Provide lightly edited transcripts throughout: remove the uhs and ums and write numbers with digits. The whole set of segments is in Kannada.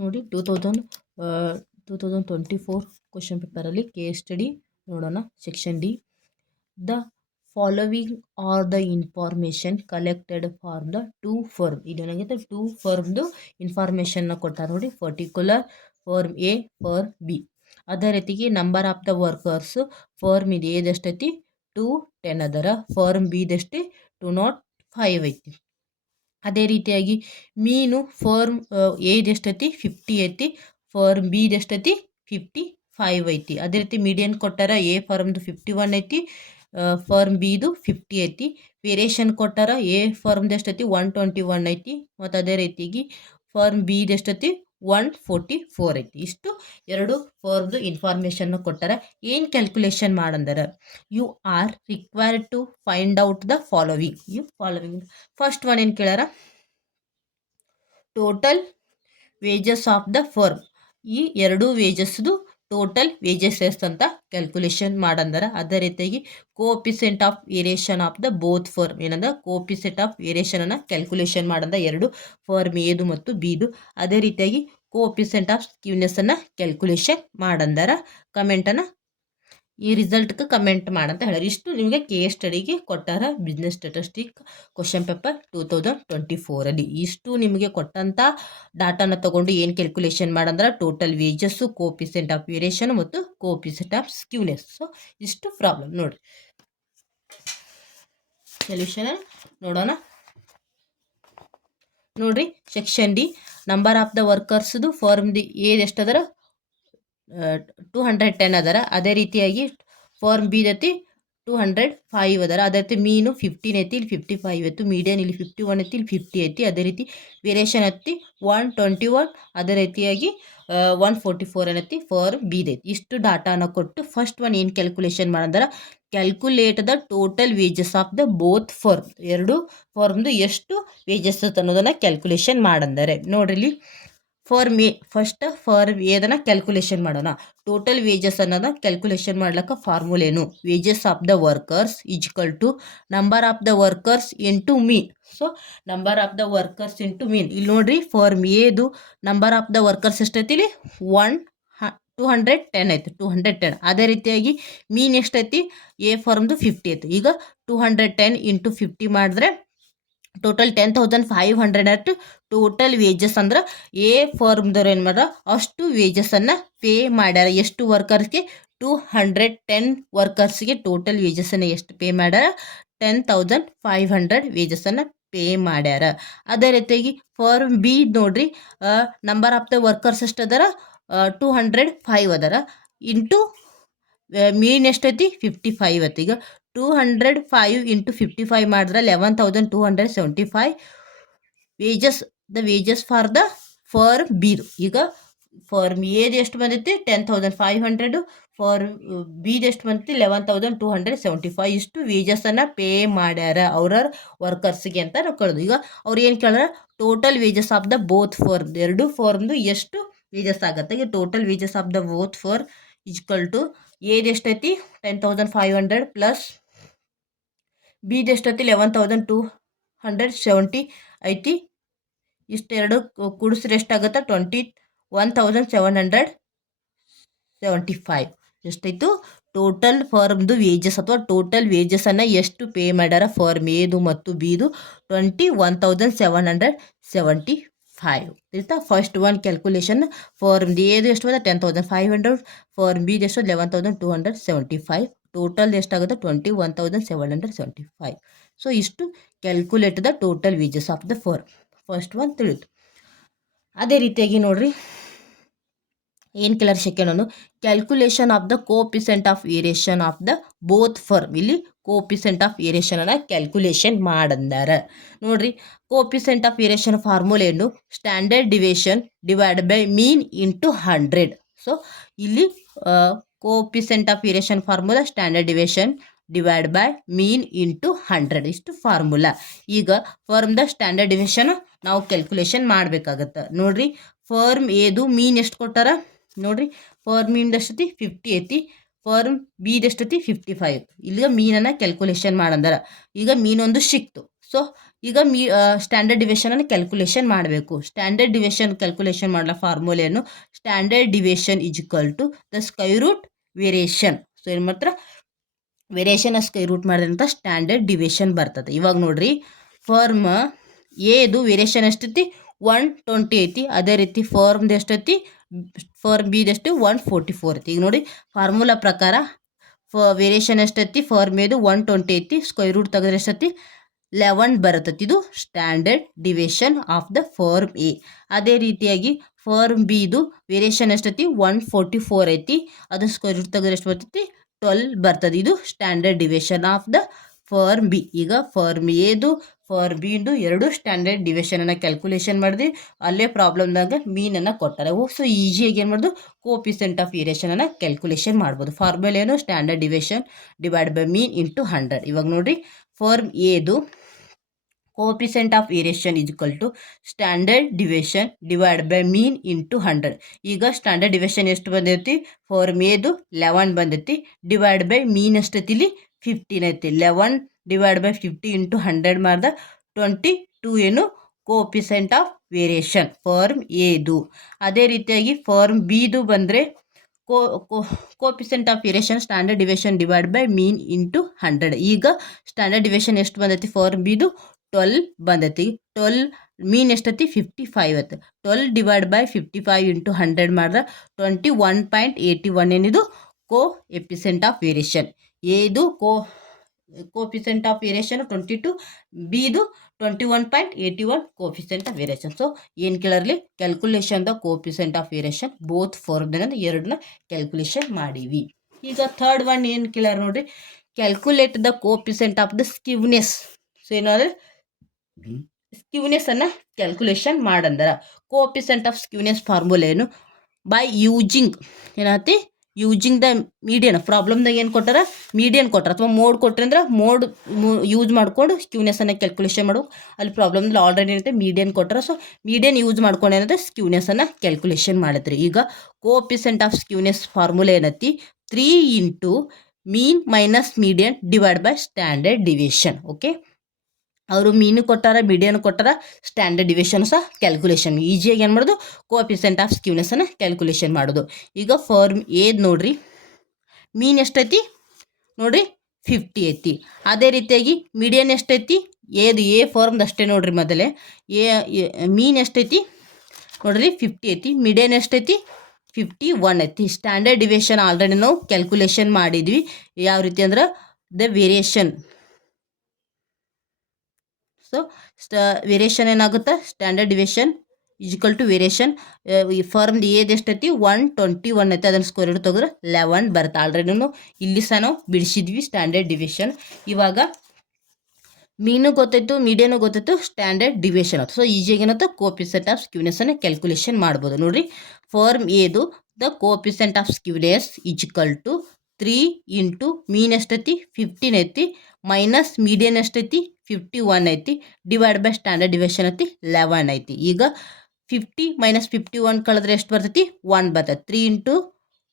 ನೋಡಿ 2024 ಕ್ವಶನ್ ಪೇಪರಲ್ಲಿ ಕೇಸ್ ಸ್ಟಡಿ ನೋಡೋಣ. Section D, the following are the information collected for the two firm. ಇದೇನಾಗುತ್ತೆ, ಟೂ ಫರ್ಮ್ದು ಇನ್ಫಾರ್ಮೇಷನ್ನ ಕೊಟ್ಟಾರೆ ನೋಡಿ. Particular firm A, firm B. ಅದೇ ರೀತಿಗೆ number of the workers firm ಇದೆ ಎಷ್ಟೈತಿ 210 ಅದರ, ಫರ್ಮ್ ಬಿದಷ್ಟೇ 205 ಐತಿ. ಅದೇ ರೀತಿಯಾಗಿ ಮೀನು ಫರ್ಮ್ ಎಷ್ಟೈತಿ 50 ಐತಿ, ಫರ್ಮ್ ಬಿದೆಷ್ಟೈತಿ 55 ಐತಿ. ಅದೇ ರೀತಿ ಮೀಡಿಯನ್ ಕೊಟ್ಟಾರ ಎ ಫರ್ಮ್ದು 51 ಐತಿ, ಫರ್ಮ್ ಬಿದು 50 ಐತಿ. ವೇರಿಯೇಷನ್ ಕೊಟ್ಟಾರ ಎ ಫರ್ಮ್ದು ಎಷ್ಟೈತಿ 121 ಐತಿ, ಮತ್ತು ಅದೇ ರೀತಿಯಾಗಿ ಫರ್ಮ್ ಬಿದು ಎಷ್ಟೈತಿ 144 ಐತಿ. ಇಷ್ಟು ಎರಡು ಫರ್ಮ್ದು ಇನ್ಫಾರ್ಮೇಷನ್ ಕೊಟ್ಟಾರ. ಏನು ಕ್ಯಾಲ್ಕುಲೇಷನ್ ಮಾಡಂದಾರ, you are required to find out the following. First one ಏನು ಕೇಳಾರ, total wages of the firm. ಈ ಎರಡು ವೇಜಸ್ದು ಟೋಟಲ್ ವೇಜಸ್ ಎಷ್ಟಂತ ಕ್ಯಾಲ್ಕುಲೇಷನ್ ಮಾಡಂದಾರ. ಅದೇ ರೀತಿಯಾಗಿ coefficient of variation of the both firm. ಏನಂದ, ಕೋಪಿಸೆಂಟ್ ಆಫ್ ವೇರಿಯೇಷನ್ ಅನ್ನ ಕ್ಯಾಲ್ಕುಲೇಷನ್ ಮಾಡಂದ ಎರಡು ಫರ್ಮ್ ಎದು ಮತ್ತು ಬಿದು. ಅದೇ ರೀತಿಯಾಗಿ ಕೋಪಿಸೆಂಟ್ ಆಫ್ ಸ್ಕ್ಯೂನೆಸ್ ಅನ್ನ ಕ್ಯಾಲ್ಕುಲೇಷನ್ ಮಾಡಂದಾರ. ಕಮೆಂಟನ್ನು ಈ ರಿಸಲ್ಟ್ಗೆ ಕಮೆಂಟ್ ಮಾಡಂತ ಹೇಳ್ಯಾರ. ಇಷ್ಟು ನಿಮಗೆ ಕೇಸ್ ಸ್ಟಡಿಗೆ ಕೊಟ್ಟಾರ ಬಿಸ್ನೆಸ್ ಸ್ಟ್ಯಾಟಿಸ್ಟಿಕ್ ಕ್ವಶನ್ ಪೇಪರ್ 2024 ಇಷ್ಟು ನಿಮಗೆ ಕೊಟ್ಟಂಥ ಡಾಟಾನ ತಗೊಂಡು ಏನು ಕ್ಯಾಲ್ಕುಲೇಷನ್ ಮಾಡಂದ್ರೆ total wages, coefficient of variation ಮತ್ತು ಕೋಪಿಸೆಂಟ್ ಆಫ್ ಸ್ಕ್ಯೂನೆಸ್. ಸೊ ಇಷ್ಟು ಪ್ರಾಬ್ಲಮ್ ನೋಡ್ರಿ. ಸೊಲ್ಯೂಷನ್ ನೋಡೋಣ. ನೋಡ್ರಿ, section D, number of the ವರ್ಕರ್ಸ್ದು ಫಾರ್ಮ್ ದಿ ಏಜ್ ಎಷ್ಟದರ 210 ಅದರ. ಅದೇ ರೀತಿಯಾಗಿ ಫಾರ್ಮ್ ಬಿ ಐತಿ 205 ಅದರ. ಅದೇ ರೀತಿ ಮೀನು 15 ಐತಿ, ಇಲ್ಲಿ 55 ಐತಿ. ಮೀಡಿಯನ್ ಇಲ್ಲಿ 51 ಐತಿ, ಇಲ್ಲಿ 50 ಐತಿ. ಅದೇ ರೀತಿ ವೇರಿಯೇಷನ್ ಐತಿ 121. ಅದೇ ರೀತಿಯಾಗಿ 144 ಏನೈತಿ ಫಾರ್ಮ್ ಬಿ ಐತಿ. ಇಷ್ಟು ಡಾಟಾನ ಕೊಟ್ಟು ಫಸ್ಟ್ ಒನ್ ಏನು ಕ್ಯಾಲ್ಕುಲೇಷನ್ ಮಾಡಂದಾರ, calculate the total wages of the both firm. ಎರಡು ಫಾರ್ಮ್ದು ಎಷ್ಟು ವೇಜಸ್ ಅನ್ನೋದನ್ನ ಕ್ಯಾಲ್ಕುಲೇಷನ್ ಮಾಡಂದಾರೆ. ನೋಡ್ರಿ ಇಲ್ಲಿ ಫಾರ್ಮ್ ಎ, ಫಸ್ಟ್ ಫಾರ್ಮ್ ಎದನ್ನ ಕ್ಯಾಲ್ಕುಲೇಷನ್ ಮಾಡೋಣ. ಟೋಟಲ್ ವೇಜಸ್ ಅನ್ನೋದ ಕ್ಯಾಲ್ಕುಲೇಷನ್ ಮಾಡ್ಲಿಕ್ಕೆ ಫಾರ್ಮುಲಾ ಏನು, wages of the workers equal to number of the workers into mean. So number of the workers into mean. ಇಲ್ಲಿ ನೋಡ್ರಿ, ಫಾರ್ಮ್ ಎದು ನಂಬರ್ ಆಫ್ ದ ವರ್ಕರ್ಸ್ ಎಷ್ಟೈತಿ, ಇಲ್ಲಿ 210 ಐತಿ, 210. ಅದೇ ರೀತಿಯಾಗಿ ಮೀನ್ ಎಷ್ಟೈತಿ, ಎ ಫಾರ್ಮ್ದು 50 ಐತಿ. ಈಗ 210 ಇಂಟು 50 ಮಾಡಿದ್ರೆ ಟೋಟಲ್ 10,500 ಅಟ್ ಟೋಟಲ್ ವೇಜಸ್ ಅಂದ್ರೆ ಎ ಫಾರ್ಮ್ದವ್ರು ಏನು ಮಾಡ್ಯಾರ ಅಷ್ಟು ವೇಜಸನ್ನು ಪೇ ಮಾಡ್ಯಾರ. ಎಷ್ಟು ವರ್ಕರ್ಸ್ಗೆ, 210 ವರ್ಕರ್ಸ್ಗೆ ಟೋಟಲ್ ವೇಜಸನ್ನು ಎಷ್ಟು ಪೇ ಮಾಡ್ಯಾರ, 10,500 ವೇಜಸನ್ನು ಪೇ ಮಾಡ್ಯಾರ. ಅದೇ ರೀತಿಯಾಗಿ ಫಾರ್ಮ್ ಬಿ ನೋಡ್ರಿ, ನಂಬರ್ ಆಫ್ ದ ವರ್ಕರ್ಸ್ ಎಷ್ಟು ಅದರ 205 ಅದರ, ಇಂಟು ಮೀನ್ ಎಷ್ಟೈತಿ 55 ಐತಿ. ಈಗ 205 ಇಂಟು 55 ಮಾಡಿದ್ರೆ 11,275 wages, the wages for the firm ಬಿದು. ಈಗ ಫಾರ್ಮ್ ಎದು ಎಷ್ಟು ಬಂದೈತಿ 10,500, ಫಾರ್ಮ್ ಬಿದು ಎಷ್ಟು ಬಂದೈತಿ 11,275. ಇಷ್ಟು ವೇಜಸನ್ನು ಪೇ ಮಾಡ್ಯಾರ ಅವರ ವರ್ಕರ್ಸ್ಗೆ ಅಂತ ನಾವು ಕೇಳೋದು. ಈಗ ಅವ್ರು ಏನು ಕೇಳಾರ, total wages of the both firm, ಎರಡು ಫಾರ್ಮ್ದು ಎಷ್ಟು ವೇಜಸ್ ಆಗುತ್ತೆ. ಈಗ total wages of the both firm equal to ಎದು ಎಷ್ಟೈತಿ 10,500 ಪ್ಲಸ್ ಬಿದು ಎಷ್ಟೈತಿ 11,270 ಐತಿ. ಇಷ್ಟೆರಡು ಕೂಡಿಸಿದ್ರೆ ಎಷ್ಟಾಗುತ್ತೆ 21,775 ಎಷ್ಟಾಯಿತು ಟೋಟಲ್ ಫಾರ್ಮ್ದು ವೇಜಸ್ ಅಥವಾ ಟೋಟಲ್ ವೇಜಸನ್ನು ಎಷ್ಟು ಪೇ ಮಾಡ್ಯಾರ ಫಾರ್ಮ್ ಎದು ಮತ್ತು ಬಿದು 21,775 ಆಯಿತಾ. ಫಸ್ಟ್ ಒನ್ ಕ್ಯಾಲ್ಕುಲೇಷನ್ ಫಾರ್ಮ್ ಎದು ಎಷ್ಟು ಬಂದ 10,500, ಫಾರ್ಮ್ ಬಿದು ಎಷ್ಟು 11,275, ಟೋಟಲ್ ಎಷ್ಟಾಗುತ್ತೆ 21,775. ಸೊ ಇಷ್ಟು calculate the total wages of the firm. First one ತಿಳಿತು. ಅದೇ ರೀತಿಯಾಗಿ ನೋಡ್ರಿ, ಏನು ಕೇಳಾರ second one, calculation of the coefficient of variation of the both firm. ಇಲ್ಲಿ ಕೋಪಿಸೆಂಟ್ ಆಫ್ ವೇರಿಯೇಷನ್ ಅನ್ನ ಕ್ಯಾಲ್ಕುಲೇಷನ್ ಮಾಡಂದಾರ. ನೋಡ್ರಿ, ಕೋಪಿಸೆಂಟ್ ಆಫ್ ವೇರಿಯೇಷನ್ ಫಾರ್ಮುಲಾ ಏನು, standard division divide by mean into 100. So ಇಲ್ಲಿ coefficient of variation formula standard division divide by mean into 100. ಇಷ್ಟು ಫಾರ್ಮುಲಾ. ಈಗ ಫರ್ಮ್ದ ಸ್ಟ್ಯಾಂಡರ್ಡ್ ಡಿವಿಷನ್ ನಾವು ಕ್ಯಾಲ್ಕುಲೇಷನ್ ಮಾಡಬೇಕಾಗತ್ತೆ. ನೋಡ್ರಿ, ಫರ್ಮ್ ಎದು ಮೀನ್ ಎಷ್ಟು ಕೊಟ್ಟಾರ ನೋಡ್ರಿ, ಫರ್ಮ್ ಮೀನ್ ಎಷ್ಟೈತಿ 50 ಐತಿ, ಫರ್ಮ್ ಬಿದು ಎಷ್ಟೈತಿ 55. ಇಲ್ಲಿಗ ಮೀನನ್ನು ಕ್ಯಾಲ್ಕುಲೇಷನ್ ಮಾಡಂದಾರ. ಈಗ ಮೀನೊಂದು ಸಿಕ್ತು, ಸೊ ಈಗ ಸ್ಟ್ಯಾಂಡರ್ಡ್ ಡಿವಿಷನನ್ನು ಕ್ಯಾಲ್ಕುಲೇಷನ್ ಮಾಡಬೇಕು. ಸ್ಟ್ಯಾಂಡರ್ಡ್ ಡಿವಿಷನ್ ಕ್ಯಾಲ್ಕುಲೇಷನ್ ಮಾಡಲ ಫಾರ್ಮುಲೆಯನ್ನು standard division is equal to the square root variation. So ಏನು ಮಾಡ್ತಾರೆ, ವೇರಿಯೇಷನ್ ಸ್ಕ್ವೇರ್ ರೂಟ್ ಮಾಡಿದ್ರಂತ ಸ್ಟ್ಯಾಂಡರ್ಡ್ ಡಿವಿಷನ್ ಬರ್ತದೆ. ಇವಾಗ ನೋಡ್ರಿ, ಫಾರ್ಮ್ ಎದು ವೇರಿಯೇಷನ್ ಎಷ್ಟೈತಿ 120 ಐತಿ. ಅದೇ ರೀತಿ ಫಾರ್ಮ್ದು ಎಷ್ಟೈತಿ, ಫಾರ್ಮ್ ಬಿದು ಎಷ್ಟು 144 ಐತಿ. ಈಗ ನೋಡಿ ಫಾರ್ಮುಲಾ ಪ್ರಕಾರ ವೇರಿಯೇಷನ್ ಎಷ್ಟೈತಿ, ಫಾರ್ಮ್ ಎದು 120 ಐತಿ, ಸ್ಕ್ವೇರ್ ರೂಟ್ ತೆಗೆದ್ರೆ ಎಷ್ಟೈತಿ 11 ಬರುತ್ತೈತಿ. ಇದು standard deviation of the firm A. ಅದೇ ರೀತಿಯಾಗಿ ಫಾರ್ಮ್ ಬಿದು ವೇರಿಯೇಷನ್ ಎಷ್ಟೈತಿ 144 ಐತಿ, ಅದು ಸ್ಕ್ವೇರ್ ರೂಟ್ ತೆಗೆದ್ರೆ ಎಷ್ಟು ಬರ್ತೈತಿ 12 ಬರ್ತದೆ. ಇದು standard deviation of the firm B. ಈಗ ಫಾರ್ಮ್ ಎದು ಫಾರ್ಮ್ ಬಿದು ಎರಡು ಸ್ಟ್ಯಾಂಡರ್ಡ್ ಡಿವಿಷನನ್ನು ಕ್ಯಾಲ್ಕುಲೇಷನ್ ಮಾಡಿದ್ವಿ. ಅಲ್ಲೇ ಪ್ರಾಬ್ಲಮ್ದಾಗ ಮೀನನ್ನು ಕೊಟ್ಟಾರೆ. ಸೊ ಈಸಿಯಾಗಿ ಏನು ಮಾಡೋದು, ಕೋಪಿಸೆಂಟ್ ಆಫ್ ವೇರಿಯೇಷನನ್ನು ಕ್ಯಾಲ್ಕುಲೇಷನ್ ಮಾಡ್ಬೋದು. ಫಾರ್ಮುಲಾ ಏನು, standard division divide by mean into 100. ಇವಾಗ ನೋಡಿರಿ, ಫಾರ್ಮ್ ಎದು coefficient of variation is equal to standard division divide by mean into 100. ಈಗ ಸ್ಟ್ಯಾಂಡರ್ಡ್ ಡಿವಿಷನ್ ಎಷ್ಟು ಬಂದೈತಿ, ಫಾರ್ಮ್ ಎದು 11 ಬಂದೈತಿ, ಡಿವೈಡ್ ಬೈ ಮೀನ್ ಎಷ್ಟೈತಿ ಇಲ್ಲಿ 15 ಐತಿ. 11 ಡಿವೈಡ್ ಬೈ 50 ಇಂಟು 100 ಮಾಡಿದ 22 ಏನು ಕೋಪಿಸೆಂಟ್ ಆಫ್ ವೇರಿಯೇಷನ್ ಫಾರ್ಮ್ ಎದು. ಅದೇ ರೀತಿಯಾಗಿ ಫಾರ್ಮ್ ಬಿದು ಬಂದರೆ coefficient of variation standard division divide by mean into 100. ಈಗ ಸ್ಟ್ಯಾಂಡರ್ಡ್ ಡಿವಿಷನ್ ಎಷ್ಟು ಬಂದೈತಿ, ಫಾರ್ಮ್ ಬಿದು 12 ಬಂದೈತಿ. 12 ಮೀನ್ ಎಷ್ಟೈತಿ 55 ಐತಿ. 12 ಡಿವೈಡ್ ಬೈ 55 ಇಂಟು 100 ಮಾಡಿದ್ರೆ 21.81 ಏನಿದು ಕೋ ಎಪಿಸೆಂಟ್ ಆಫ್ ವೇರಿಯೇಷನ್. ಎದು ಕೋಪಿಸೆಂಟ್ ಆಫ್ ವೇರಿಯೇಷನ್ 22, ಬಿದು 21.81 ಕೋಪಿಸೆಂಟ್ ಆಫ್ ವೇರಿಯೇಷನ್. ಸೊ ಏನು ಕೇಳರ್ಲಿ, calculation the coefficient of variation both firm ಎರಡನ್ನ ಕ್ಯಾಲ್ಕುಲೇಷನ್ ಮಾಡೀವಿ. ಈಗ ಥರ್ಡ್ ಒನ್ ಏನು ಕೇಳ್ಯಾರ ನೋಡ್ರಿ, calculate the coefficient of the skewness. So ಏನಾದ್ರೆ ಸ್ಕ್ಯೂನೆಸ್ ಅನ್ನ ಕ್ಯಾಲ್ಕುಲೇಷನ್ ಮಾಡಂದ್ರ ಕೋಪಿಸೆಂಟ್ ಆಫ್ ಸ್ಕ್ಯೂನೆಸ್ ಫಾರ್ಮುಲಾ ಏನು, ಬೈ ಯೂಜಿಂಗ್ ಏನತಿ ಯೂಜಿಂಗ್ ದ ಮೀಡಿಯನ್. ಪ್ರಾಬ್ಲಮ್ದಾಗ ಏನು ಕೊಟ್ಟಾರ, ಮೀಡಿಯನ್ ಕೊಟ್ಟಾರ ಅಥವಾ ಮೋಡ್ ಕೊಟ್ಟರೆ ಅಂದ್ರೆ ಮೋಡ್ ಯೂಸ್ ಮಾಡ್ಕೊಂಡು ಸ್ಕ್ಯೂನೆಸ್ ಅನ್ನ ಕ್ಯಾಲ್ಕುಲೇಷನ್ ಮಾಡು. ಅಲ್ಲಿ ಪ್ರಾಬ್ಲಮ್ದಲ್ಲಿ ಆಲ್ರೆಡಿ ಏನಂತೆ ಮೀಡಿಯನ್ ಕೊಟ್ಟಾರ. ಸೊ ಮೀಡಿಯನ್ ಯೂಸ್ ಮಾಡ್ಕೊಂಡು ಏನಂದ್ರೆ ಸ್ಕ್ಯೂನೆಸ್ ಅನ್ನ ಕ್ಯಾಲ್ಕುಲೇಷನ್ ಮಾಡಿದ್ರಿ. ಈಗ ಕೋಪಿಸೆಂಟ್ ಆಫ್ ಸ್ಕ್ಯೂನೆಸ್ ಫಾರ್ಮುಲಾ ಏನತಿ 3 into mean minus median divide by standard division. Okay, ಅವರು ಮೀನು ಕೊಟ್ಟಾರ, ಮೀಡಿಯನ್ ಕೊಟ್ಟಾರ, ಸ್ಟ್ಯಾಂಡರ್ಡ್ ಡಿವಿಷನ್ ಸಹ ಕ್ಯಾಲ್ಕುಲೇಷನ್ ಈಸಿಯಾಗಿ ಏನು ಮಾಡೋದು, ಕೋಪಿಸೆಂಟ್ ಆಫ್ ಸ್ಕ್ಯೂನೆಸ್ ಅನ್ನು ಕ್ಯಾಲ್ಕುಲೇಷನ್ ಮಾಡೋದು. ಈಗ ಫಾರ್ಮ್ ಎದ್ ನೋಡ್ರಿ, ಮೀನ್ ಎಷ್ಟೈತಿ ನೋಡ್ರಿ 50 ಐತಿ. ಅದೇ ರೀತಿಯಾಗಿ ಮೀಡಿಯನ್ ಎಷ್ಟೈತಿ, ಎದು ಎ ಫಾರ್ಮ್ದು ಅಷ್ಟೇ ನೋಡ್ರಿ. ಮೊದಲೇ ಮೀನ್ ಎಷ್ಟೈತಿ ನೋಡ್ರಿ 50 ಐತಿ, ಮೀಡಿಯನ್ ಎಷ್ಟೈತಿ 51 ಐತಿ. ಸ್ಟ್ಯಾಂಡರ್ಡ್ ಡಿವಿಷನ್ ಆಲ್ರೆಡಿ ನಾವು ಕ್ಯಾಲ್ಕುಲೇಷನ್ ಮಾಡಿದ್ವಿ. ಯಾವ ರೀತಿ ಅಂದ್ರೆ ದ ವೇರಿಯೇಷನ್. ಸೊ ವೇರಿಯೇಷನ್ ಏನಾಗುತ್ತೆ, standard deviation equal to variation. Firm ಎದು ಎಷ್ಟೈತಿ 121 ಐತಿ, ಅದನ್ನು ಸ್ಕ್ವೇರ್ ರೂಟ್ ತೆಗೆದ್ರೆ 11 ಬರುತ್ತೆ. ಆಲ್ರೆಡಿ ಇಲ್ಲಿ ಸಹ ನಾವು ಬಿಡಿಸಿದ್ವಿ ಸ್ಟ್ಯಾಂಡರ್ಡ್ ಡಿವಿಷನ್. ಇವಾಗ ಮೀನು ಗೊತ್ತಾಯ್ತು, ಮೀಡಿಯನು ಗೊತ್ತಾಯ್ತು, ಸ್ಟ್ಯಾಂಡರ್ಡ್ ಡಿವಿಷನ್ ಆಯ್ತು. ಸೊ ಈಜಿಯಾಗಿ ಏನಂತ ಕೋಪಿಸೆಂಟ್ ಆಫ್ ಸ್ಕ್ಯೂನೆಸ್ ಅನ್ನು ಕ್ಯಾಲ್ಕುಲೇಷನ್ ಮಾಡ್ಬೋದು. ನೋಡ್ರಿ, ಫಾರ್ಮ್ ಎದು the coefficient of skewness equal to 3 into mean ಎಷ್ಟೈತಿ 15 ಐತಿ, ಮೈನಸ್ ಮೀಡಿಯನ್ ಎಷ್ಟೈತಿ 51 ಐತಿ, ಡಿವೈಡ್ ಬೈ ಸ್ಟ್ಯಾಂಡರ್ಡ್ ಡಿವಿಷನ್ ಐತಿ 11 ಐತಿ. ಈಗ 50 ಮೈನಸ್ 51 ಕಳೆದ್ರೆ ಎಷ್ಟು ಬರ್ತೈತಿ 1 ಬರ್ತೈತಿ. 3 ಇಂಟು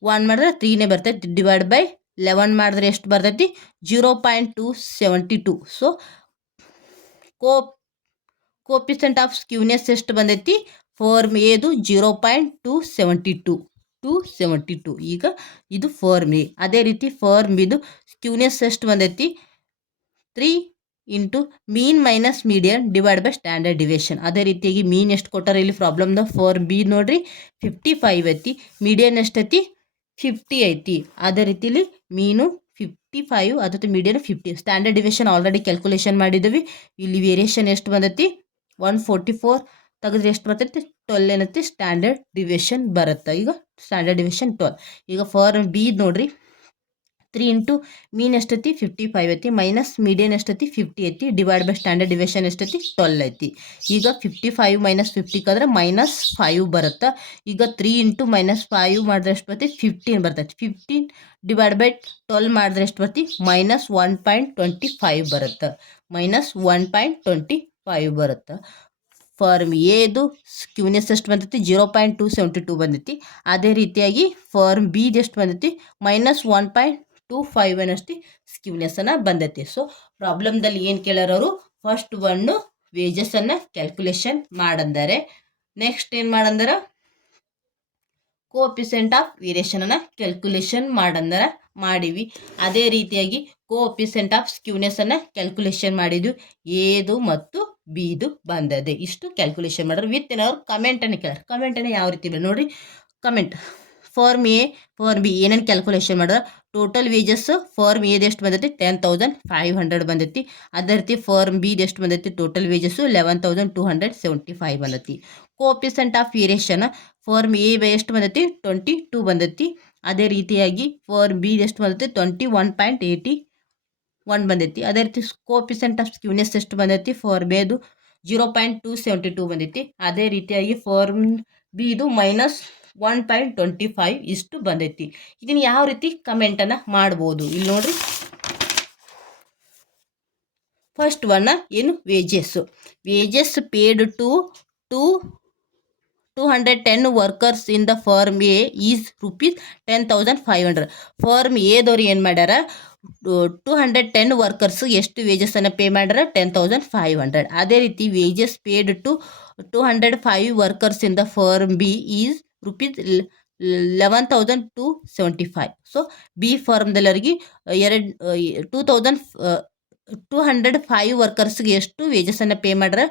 1 ಮಾಡಿದ್ರೆ 3ನೇ ಬರ್ತೈತಿ, ಡಿವೈಡ್ ಬೈ 11 ಮಾಡಿದ್ರೆ ಎಷ್ಟು ಬರ್ತೈತಿ 0.272. ಸೊ ಕೋಪಿಸೆಂಟ್ ಆಫ್ ಸ್ಕ್ಯೂನೆಸ್ ಎಷ್ಟು ಬಂದೈತಿ, ಫಾರ್ಮ್ ಎದು 0.272. ಈಗ ಇದು ಫಾರ್ಮ್ ಎ. ಅದೇ ರೀತಿ ಫಾರ್ಮ್ ಬಿದು ಸ್ಕ್ಯೂನೆಸ್ ಎಷ್ಟು ಬಂದೈತಿ 3 into mean minus median divide by standard division. ಅದೇ ರೀತಿಯಾಗಿ ಮೀನ್ ಎಷ್ಟು ಕೊಟ್ಟಾರ ಇಲ್ಲಿ ಪ್ರಾಬ್ಲಮ್ದ, ಫಾರ್ಮ್ ಬಿ ನೋಡ್ರಿ 55 ಐತಿ, ಮೀಡಿಯನ್ ಎಷ್ಟೈತಿ 50 ಐತಿ. ಅದೇ ರೀತಿಲಿ ಮೀನು 55, ಅದೇ median 50. Standard deviation already calculation ಮಾಡಿದ್ದೀವಿ. ಇಲ್ಲಿ ವೇರಿಯೇಷನ್ ಎಷ್ಟು ಬಂದೈತಿ 144 ತೆಗೆದ್ರೆ ಎಷ್ಟು ಬರ್ತೈತಿ 12 ಏನೈತಿ ಸ್ಟ್ಯಾಂಡರ್ಡ್ ಡಿವಿಷನ್ ಬರುತ್ತೆ. ಈಗ ಸ್ಟ್ಯಾಂಡರ್ಡ್ ಡಿವಿಷನ್ 12. ಈಗ ಫಾರ್ಮ್ ಬಿ ನೋಡ್ರಿ, 3 ಇಂಟು ಮೀನ್ ಎಷ್ಟೈತಿ 55 ಐತಿ, ಮೈನಸ್ ಮೀಡಿಯನ್ ಎಷ್ಟೈತಿ 50 ಐತಿ, ಡಿವೈಡ್ ಬೈ ಸ್ಟ್ಯಾಂಡರ್ಡ್ ಡಿವಿಷನ್ ಎಷ್ಟೈತಿ 12 ಐತಿ. ಈಗ 55 ಮೈನಸ್ 50 ಕದ್ರೆ -5 ಬರುತ್ತೆ. ಈಗ 3 ಇಂಟು -5 ಮಾಡಿದ್ರೆ ಎಷ್ಟು ಬರ್ತೈತಿ 15 ಬರ್ತೈತಿ. 15 ಡಿವೈಡ್ ಬೈ 12 ಮಾಡಿದ್ರೆ ಎಷ್ಟು ಬರ್ತಿ -1.25 ಬರುತ್ತೆ. -1.25 ಬರುತ್ತೆ. ಫಾರ್ಮ್ ಎದು ಸ್ಕ್ಯೂನೆಸ್ ಎಷ್ಟು ಬಂದೈತಿ 0.272 ಬಂದೈತಿ. ಅದೇ ರೀತಿಯಾಗಿ ಫಾರ್ಮ್ ಬಿದು ಎಷ್ಟು ಬಂದೈತಿ -1.25 ಏನಷ್ಟು ಸ್ಕ್ಯೂನೆಸ್ ಅನ್ನ ಬಂದೈತಿ. ಸೊ ಪ್ರಾಬ್ಲಮ್ದಲ್ಲಿ ಏನು ಕೇಳ್ಯಾರ ಅವರು, ಫಸ್ಟ್ ಒನ್ನು ವೇಜಸನ್ನು ಕ್ಯಾಲ್ಕುಲೇಷನ್ ಮಾಡಂದರೆ ನೆಕ್ಸ್ಟ್ ಏನು ಮಾಡಂದ್ರೆ ಕೋಎಫಿಷಿಯೆಂಟ್ ಆಫ್ ವೇರಿಯೇಷನನ್ನು ಕ್ಯಾಲ್ಕುಲೇಷನ್ ಮಾಡಂದ್ರೆ ಮಾಡಿವಿ. ಅದೇ ರೀತಿಯಾಗಿ ಕೋಎಫಿಷಿಯೆಂಟ್ ಆಫ್ ಸ್ಕ್ಯೂನೆಸ್ಸನ್ನು ಕ್ಯಾಲ್ಕುಲೇಷನ್ ಮಾಡಿದ್ವಿ. ಎದು ಮತ್ತು ಬಿದು ಬಂದದೆ. ಇಷ್ಟು ಕ್ಯಾಲ್ಕುಲೇಷನ್ ಮಾಡ್ರೆ ವಿತ್ ಏನವ್ರು ಕಮೆಂಟನ್ನು ಕೇಳ್ರಿ. ಕಮೆಂಟನ್ನು ಯಾವ ರೀತಿ ನೋಡಿರಿ. Comment firm A firm B ಏನೇನು ಕ್ಯಾಲ್ಕುಲೇಷನ್ ಮಾಡಿದ್ರೆ ಟೋಟಲ್ ವೇಜಸ್ ಫಾರ್ಮ್ ಎದು ಎಷ್ಟು ಬಂದೈತಿ 10,500 ಬಂದೈತಿ. ಅದೇ ರೀತಿ ಫಾರ್ಮ್ ಬಿದು ಎಷ್ಟು ಬಂದೈತಿ ಟೋಟಲ್ ವೇಜಸ್ಸು 11,275 ಬಂದೈತಿ. Coefficient of variation firm A ಎಷ್ಟು ಬಂದೈತಿ 22 ಬಂದೈತಿ. ಅದೇ ರೀತಿಯಾಗಿ ಫಾರ್ಮ್ ಬಿ ಎಷ್ಟು ಬಂದೈತಿ 21.81 ಬಂದೈತಿ. ಅದೇ ರೀತಿ ಕೋಎಫಿಷಿಯೆಂಟ್ ಆಫ್ ಸ್ಕ್ಯೂನೆಸ್ ಎಷ್ಟು ಬಂದೈತಿ ಫಾರ್ಮ್ ಎದು 0.272 ಬಂದೈತಿ. ಅದೇ ರೀತಿಯಾಗಿ ಫಾರ್ಮ್ ಬಿದು -1.25 ಇಷ್ಟು ಬಂದೈತಿ. ಇದನ್ನು ಯಾವ ರೀತಿ ಕಮೆಂಟನ್ನು ಮಾಡ್ಬೋದು ಇಲ್ಲಿ ನೋಡ್ರಿ. ಫಸ್ಟ್ ಒನ್ ಏನು wages paid to 210 workers in the firm A is ₹10,500. Firm ಎದವ್ರು ಏನು ಮಾಡ್ಯಾರ 210 ವರ್ಕರ್ಸ್ ಎಷ್ಟು ವೇಜಸ್ಸನ್ನು ಪೇ ಮಾಡ್ಯಾರ 10,500. ಅದೇ ರೀತಿ wages paid to 205 workers in the firm B is ₹11,275. So B ಫಾರ್ಮ್ದಲ್ಲರಿಗೆ 205 ವರ್ಕರ್ಸ್ಗೆ ಎಷ್ಟು ವೇಜಸ್ಸನ್ನು ಪೇ ಮಾಡ್ಯಾರ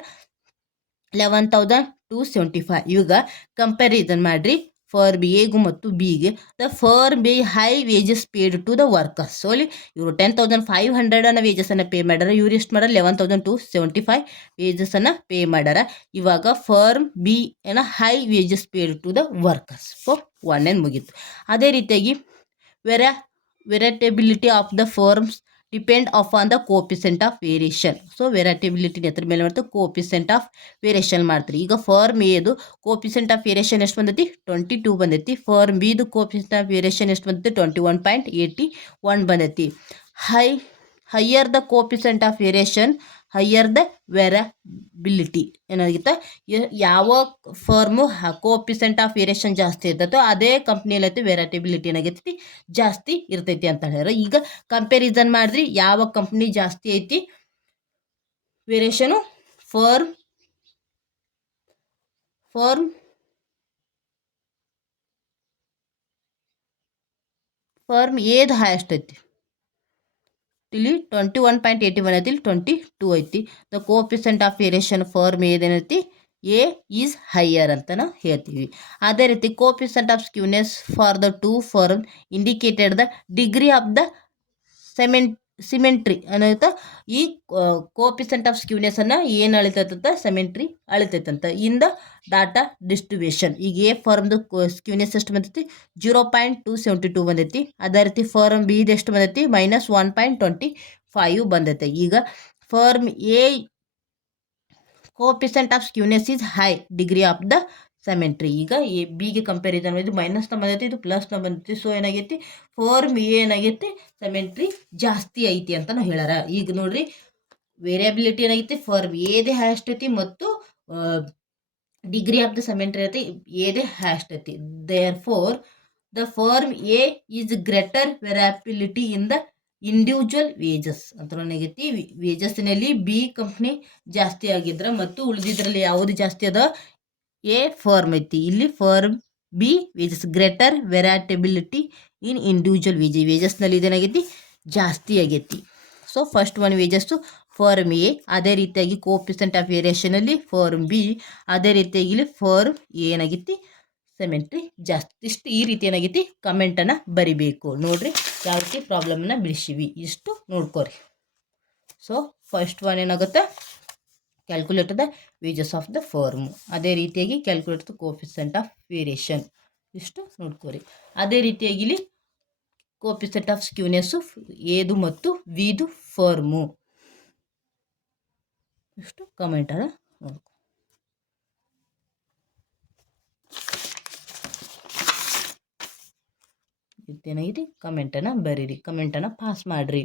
11,275. ಇವಾಗ ಕಂಪ್ಯಾರಿಸನ್ ಮಾಡಿರಿ ಫಾರ್ಮ್ ಎಗೂ ಮತ್ತು ಬಿಗೆ. The firm B high wages paid to the workers. So ಅಲ್ಲಿ ಇವರು 10,500 ವೇಜಸ್ಸನ್ನು ಪೇ ಮಾಡ್ಯಾರ. ಇವ್ರು ಎಷ್ಟು ಮಾಡ್ಯಾರ 11,275 ವೇಜಸ್ಸನ್ನು ಪೇ ಮಾಡ್ಯಾರ. ಇವಾಗ ಫಾರ್ಮ್ ಬಿ ಏನ high wages paid to the workers. So ಒನ್ನೇನು ಮುಗೀತು. ಅದೇ ರೀತಿಯಾಗಿ variability of the firms depend on the coefficient of variation. So variability ಎದ್ರ ಮೇಲೆ ಮಾಡ್ತಾರೆ ಕೋಎಫಿಷಿಯೆಂಟ್ ಆಫ್ ವೇರಿಯೇಷನ್ ಮಾಡ್ತಾರೆ. ಈಗ ಫಾರ್ಮ್ ಎದು ಕೋಎಫಿಷಿಯೆಂಟ್ ಆಫ್ ವೇರಿಯೇಷನ್ ಎಷ್ಟು ಬಂದೈತಿ 22 ಬಂದೈತಿ. ಫಾರ್ಮ್ ಬಿದು ಕೋಎಫಿಷಿಯೆಂಟ್ ಆಫ್ ವೇರಿಯೇಷನ್ ಎಷ್ಟು ಬಂದೈತಿ 21.81 ಬಂದೈತಿ. Higher the coefficient of variation higher the variability ಏನಾಗಿತ್ತ ಯಾವ ಫಾರ್ಮು ಕೋಎಫಿಷಿಯೆಂಟ್ ಆಫ್ ವೇರಿಯೇಷನ್ ಜಾಸ್ತಿ ಇರ್ತೈತೋ ಅದೇ ಕಂಪ್ನಿಯಲ್ಲಿ ವೆರೈಟಬಿಲಿಟಿ ಏನಾಗೈತಿ ಜಾಸ್ತಿ ಇರ್ತೈತಿ ಅಂತ ಹೇಳ್ಯಾರ. ಈಗ ಕಂಪ್ಯಾರಿಸನ್ ಮಾಡಿದ್ರಿ ಯಾವ ಕಂಪ್ನಿ ಜಾಸ್ತಿ ಐತಿ ವೇರಿಯೇಷನು ಫಾರ್ಮ್ ಏದು ಹೈಯೆಸ್ಟ್ ಐತಿ ಇಲ್ಲಿ 21.81 ಐತಿ. ಇಲ್ಲಿ 22 ಐತಿ. The coefficient of variation firm ಏನೇನೈತಿ ಎ ಈಸ್ ಹೈಯರ್ ಅಂತ ನಾವು ಹೇಳ್ತೀವಿ. ಅದೇ ರೀತಿ coefficient of skewness for the two firm indicated the degree of the symmetry ಅನ್ನೋತ ಈ ಕೋಎಫಿಷಿಯೆಂಟ್ ಆಫ್ ಸ್ಕ್ಯೂನೆಸ್ ಅನ್ನ ಏನು ಅಳಿತೈತಂತ ಸಿಮೆಂಟ್ರಿ ಅಳಿತೈತಂತ ಇನ್ ದ ಡಾಟಾ ಡಿಸ್ಟ್ರಿಬ್ಯೂಷನ್. ಈಗ ಎ ಫಾರ್ಮ್ದು ಸ್ಕ್ಯೂನೆಸ್ ಎಷ್ಟು ಬಂದೈತಿ 0.272 ಬಂದೈತಿ. ಅದೇ ರೀತಿ ಫಾರ್ಮ್ ಬಿದು ಎಷ್ಟು ಬಂದೈತಿ -1.25 ಬಂದೈತೆ. ಈಗ firm A coefficient of skewness is high degree of the symmetry. ಈಗ ಎ ಬಿಗೆ ಕಂಪ್ಯಾರಿಸನ್ ಇದು ಮೈನಸ್ನ ಬಂದೈತಿ ಇದು ಪ್ಲಸ್ನ ಬಂದೈತಿ. ಸೊ ಏನಾಗೈತಿ ಫಾರ್ಮ್ ಎ ಏನಾಗೈತಿ ಸಿಮೆಂಟ್ರಿ ಜಾಸ್ತಿ ಐತಿ ಅಂತ ನಾವು ಹೇಳ್ಯಾರ. ಈಗ ನೋಡ್ರಿ ವೇರಿಯಬಿಲಿಟಿ ಏನಾಗೈತಿ ಫಾರ್ಮ್ ಎದೇ ಹೈಯೆಸ್ಟ್ ಐತಿ ಮತ್ತು ಡಿಗ್ರಿ ಆಫ್ ದ ಸಿಮೆಂಟ್ರಿ ಐತಿ ಎದೇ ಹೈಯೆಸ್ಟ್ ಐತಿ. Therefore the firm A is greater variability in the individual wages ಅಂತ ಏನಾಗೈತಿ ವೇಜಸ್ನಲ್ಲಿ ಬಿ ಕಂಪ್ನಿ ಜಾಸ್ತಿ ಆಗಿದ್ರ ಮತ್ತು ಉಳಿದಿದ್ರಲ್ಲಿ ಯಾವುದು ಜಾಸ್ತಿ ಅದ ಎ ಫಾರ್ಮ್ ಐತಿ. ಇಲ್ಲಿ firm B wages greater variability in individual ವೇಜಸ್ನಲ್ಲಿ ಇದೇನಾಗೈತಿ ಜಾಸ್ತಿ ಆಗೈತಿ. So first one wages firm A. ಅದೇ ರೀತಿಯಾಗಿ ಕೋಎಫಿಷಿಯೆಂಟ್ ಆಫ್ ವೇರಿಯೇಷನಲ್ಲಿ ಫಾರ್ಮ್ ಬಿ. ಅದೇ ರೀತಿಯಾಗಿ ಇಲ್ಲಿ ಫಾರ್ಮ್ ಏನಾಗೈತಿ ಸಿಮೆಂಟ್ರಿ ಜಾಸ್ತಿ. ಇಷ್ಟು ಈ ರೀತಿ ಏನಾಗೈತಿ ಕಮೆಂಟನ್ನು ಬರಿಬೇಕು ನೋಡ್ರಿ ಯಾವ ರೀತಿ ಪ್ರಾಬ್ಲಮ್ನ ಬಿಡಿಸಿವಿ ಇಷ್ಟು ನೋಡ್ಕೋರಿ. ಸೊ ಫಸ್ಟ್ ಒನ್ ಏನಾಗುತ್ತೆ calculate the wages of the firm. ಅದೇ ರೀತಿಯಾಗಿ calculate the coefficient of variation ಇಷ್ಟು ನೋಡ್ಕೋರಿ. ಅದೇ ರೀತಿಯಾಗಿ ಇಲ್ಲಿ ಕೋಎಫಿಷಿಯೆಂಟ್ ಆಫ್ ಸ್ಕ್ಯೂನೆಸ್ಸು ಎದು ಮತ್ತು ವಿದು ಫಾರ್ಮು ಇಷ್ಟು ಕಮೆಂಟನ್ನು ನೋಡ್ಕೊ. ಏನಾಗಿದೆ ಕಮೆಂಟನ್ನು ಬರೀರಿ, ಕಮೆಂಟನ್ನು ಪಾಸ್ ಮಾಡಿರಿ.